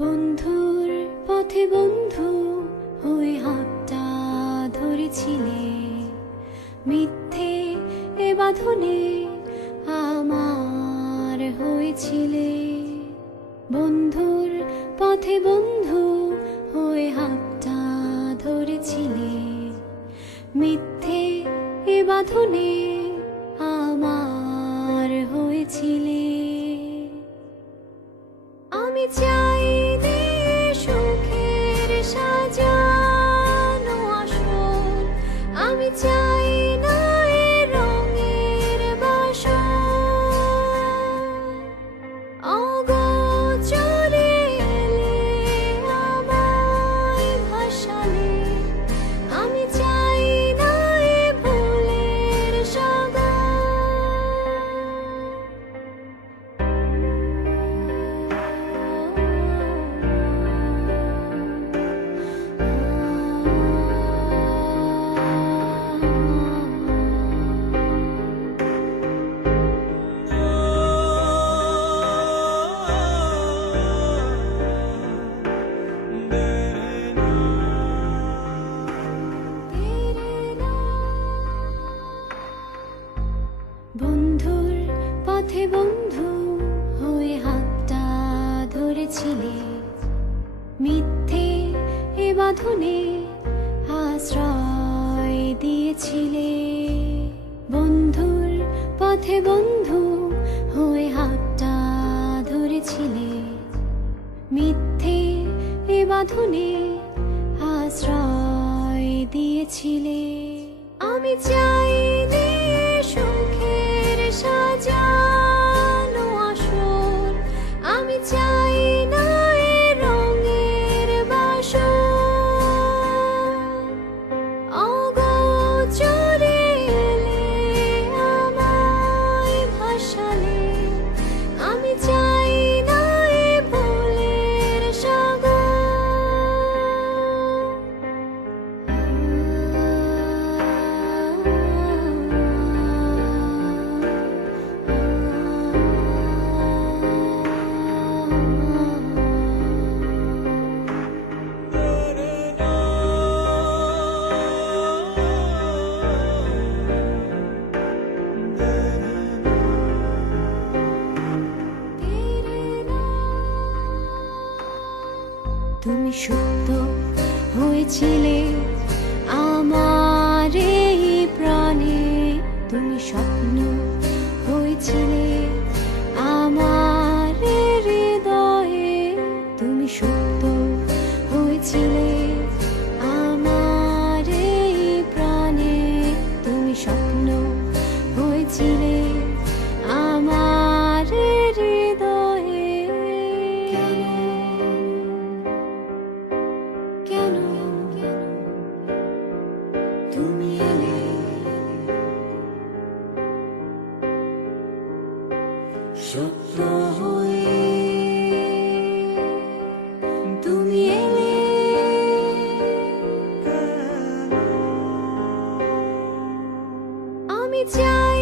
বন্ধুর পথে বন্ধু হয়ে হাতটা ধরেছিলে, মিথ্যে এ বাঁধনে আমার হয়েছিলে। বন্ধুর পথে বন্ধু হয়ে হাতটা ধরেছিলে, মিথ্যে এ বাঁধনে আমার হয়েছিলে। আমি চাই সুখের সাজানো আসর, আমি চাই না এ রঙের বাসর। অগোচরে এলে আমায় ভাসালে, আমি চাই না এ ভুলের সাগর। বন্ধুর পথে বন্ধু হয়ে হাতটা ধরেছিলে, মিথ্যে এ বাঁধনে আশ্রয় দিয়েছিলে। বন্ধুর পথে বন্ধু হয়ে হাতটা ধরেছিলে, মিথ্যে এ বাঁধনে আশ্রয় দিয়েছিলে। আমি চাই সুখের সাজানো আসর, আমি চাই না এ রঙের বাসর। অগোচরে এলে আমায় ভাসালে, আমি চাই না এ ভুলের সাগর। তুমি সত্য হয়েছিলে আমার এই প্রাণে, তুমি স্বপ্ন হয়েছিলে আমার হৃদয়ে। তুমি সত্য হয়েছিলে আমার এই প্রাণে, তুমি স্বপ্ন হয়েছিলে আমার হৃদয়ে। কেন তুমি এলে, সত্য হয়ে তুমি এলে। আমি চাই